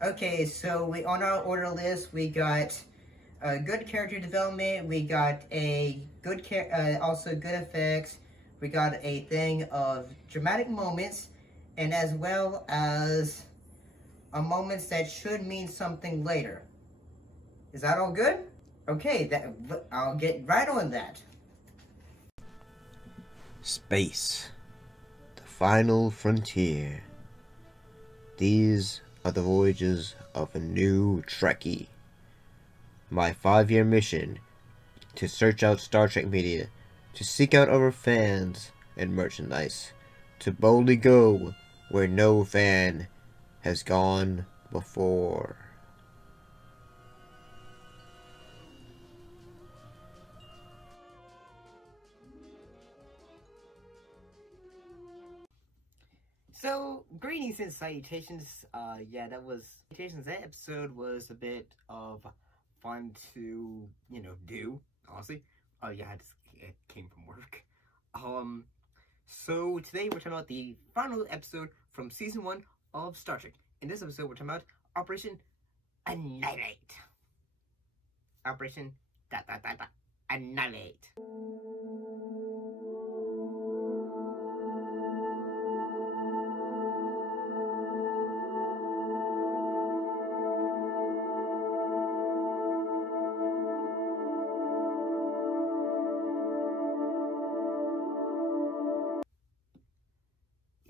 Okay, so we on our order list we got good character development. We got a also good effects. We got a thing of dramatic moments, and as well as moments that should mean something later. Is that all good? Okay, I'll get right on that. Space, the final frontier. These are the voyages of a new Trekkie. My 5-year mission to search out Star Trek media, to seek out our fans and merchandise, to boldly go where no fan has gone before. So, greetings and salutations. That episode was a bit of fun to, do, honestly. It came from work. So today we're talking about the final episode from season 1 of Star Trek. In this episode, we're talking about Operation Annihilate. Operation Annihilate.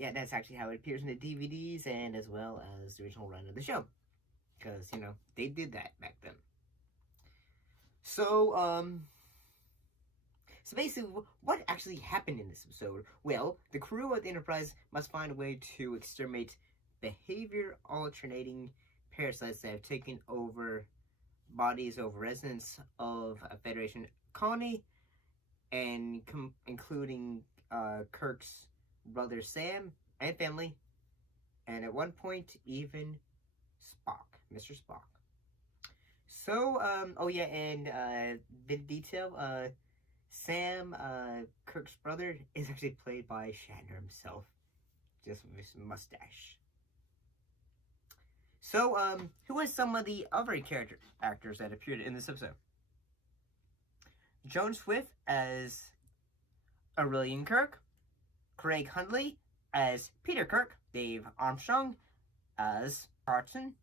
Yeah, that's actually how it appears in the DVDs and as well as the original run of the show. Because, they did that back then. So basically, what actually happened in this episode? Well, the crew of the Enterprise must find a way to exterminate behavior alternating parasites that have taken over bodies of residents of a Federation colony, and including Kirk's brother Sam and family, and at one point even Mr. Spock. So, bit of detail, Sam, Kirk's brother, is actually played by Shatner himself, just with his mustache. So, who are some of the other actors that appeared in this episode? Joan Swift as Aurelian Kirk, Craig Hundley as Peter Kirk, Dave Armstrong as Carson.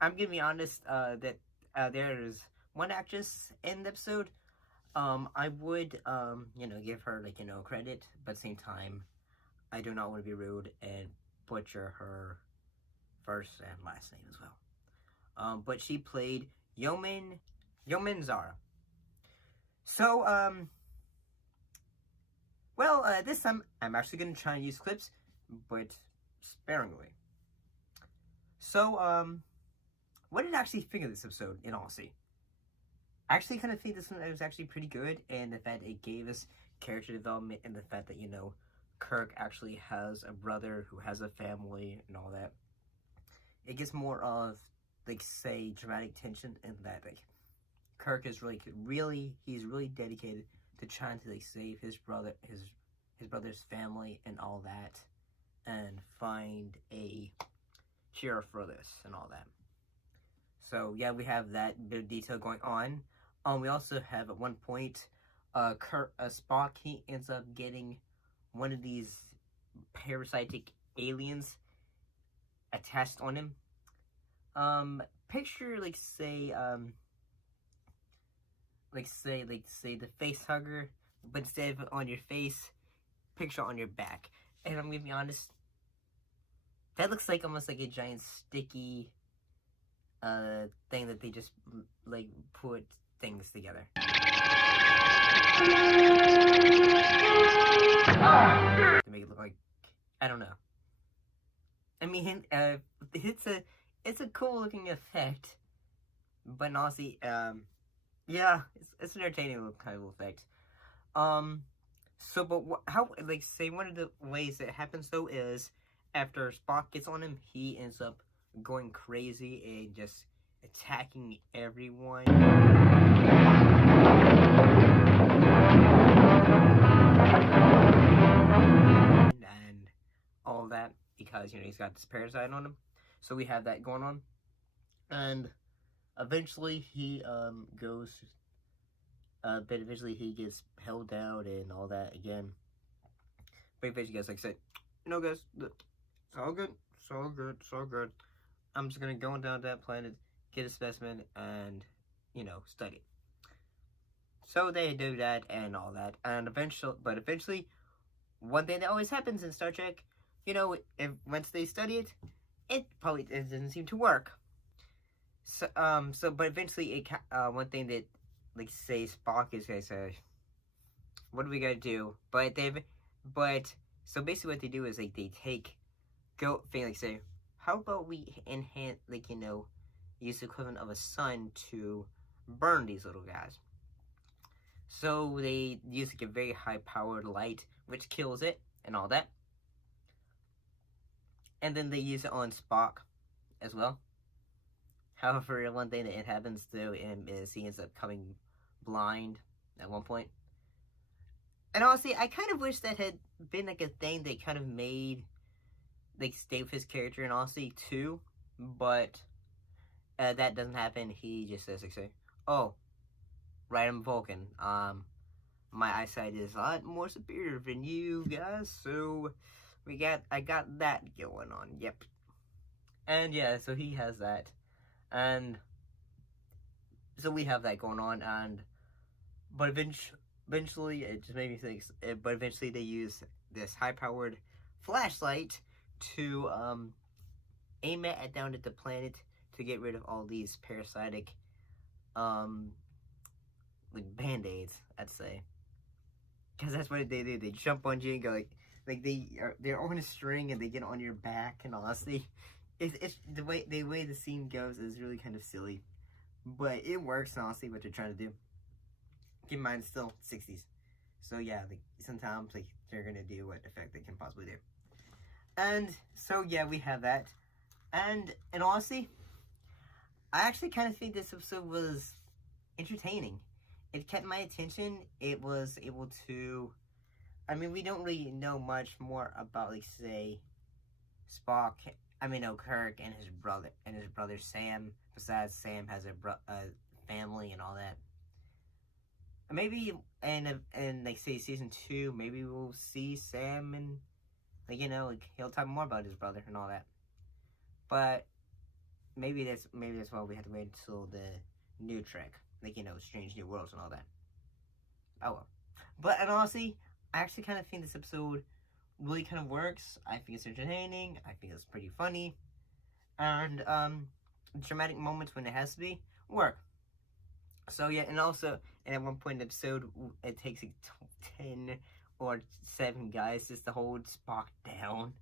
I'm gonna be honest that there is one actress in the episode. I would give her credit, but at the same time, I do not want to be rude and butcher her first and last name as well. But she played Yeoman Zara. So this time I'm actually gonna try and use clips, but sparingly. So what did I actually think of this episode, in honesty? I actually kind of think this one was actually pretty good, and the fact it gave us character development, and the fact that, Kirk actually has a brother who has a family and all that. It gets more of, dramatic tension, and that, Kirk is he's really dedicated to trying to, save his brother, his brother's family and all that, and find a cure for this and all that. So yeah, we have that bit of detail going on. We also have at one point, Spock, he ends up getting one of these parasitic aliens attached on him. Picture say the face hugger, but instead of on your face, picture on your back. And I'm gonna be honest, that looks almost like a giant sticky thing that they just put things together. To make it look like, I don't know. I mean, it's a cool looking effect, but honestly, yeah, it's an entertaining little kind of effect. So, but how, say one of the ways that happens though is after Spock gets on him, he ends up going crazy and just attacking everyone. And all that because, he's got this parasite on him. So we have that going on, and eventually he goes. But eventually he gets held down and all that again. But eventually he goes like, say, you know, guys, it's all good, it's all good, it's all good. I'm just gonna go down to that planet, get a specimen, and you know, study it. So they do that and all that, and eventually, one thing that always happens in Star Trek, you know, if once they study it, it doesn't seem to work. So but eventually, one thing that, like, say Spock is gonna say, what are we gonna do? But so basically what they do is, like, they say, how about we enhance, like, you know, use the equivalent of a sun to burn these little guys. So they use, like, a very high powered light which kills it and all that. And then they use it on Spock as well. However, one thing that it happens to him is he ends up coming blind at one point. And honestly, I kind of wish that had been, like, a thing they kind of made, like, stay with his character and honestly too, but that doesn't happen. He just says, like, say, oh, right, I'm Vulcan. My eyesight is a lot more superior than you guys, so I got that going on. Yep. And yeah, so he has that, and so we have that going on, and but eventually it just made me think. But eventually they use this high-powered flashlight to aim it down at the planet to get rid of all these parasitic like band-aids, I'd say, because that's what they do. They jump on you and go like they're on a string and they get on your back, and honestly, it's the way the scene goes is really kind of silly, but it works. Honestly, what they're trying to do. Keep in mind, it's still 60s, so yeah, like, sometimes, like, they're gonna do what effect they can possibly do. And so yeah, we have that, and honestly, I actually kind of think this episode was entertaining. It kept my attention. It was able to, I mean, we don't really know much more about, like, say, Spock, Kirk and his brother Sam, besides Sam has a family and all that. Maybe, and like, say, season 2, maybe we'll see Sam and, like, you know, like, he'll talk more about his brother and all that. But maybe that's why we have to wait until the new Trek, like, you know, Strange New Worlds and all that. Oh well. But, and honestly, I actually kind of think this episode really kind of works. I think it's entertaining. I think it's pretty funny. And, dramatic moments when it has to be, work. So yeah, and also, and at one point in the episode, it takes like 10 or 7 guys just to hold Spock down.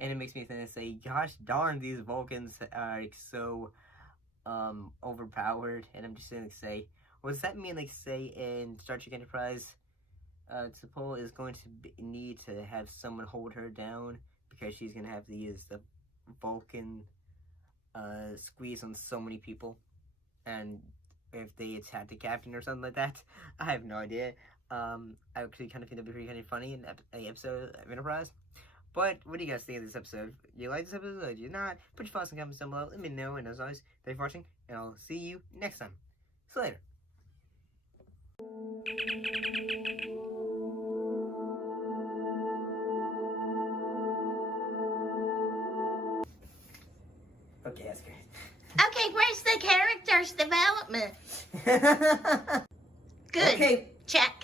And it makes me think and say, gosh darn, these Vulcans are, like, so overpowered. And I'm just going to say, what does that mean, like, say, in Star Trek Enterprise, T'Pol is going to need to have someone hold her down because she's going to have to use the Vulcan squeeze on so many people. And if they attack the captain or something like that, I have no idea. I actually kind of think that'd be pretty kind of funny in an episode of Enterprise. But what do you guys think of this episode? You like this episode? Or do you not? Put your thoughts in the comments down below. Let me know. And as always, thanks for watching, and I'll see you next time. See you later. Okay, that's great. Okay, where's the character's development? Good. Okay. Check.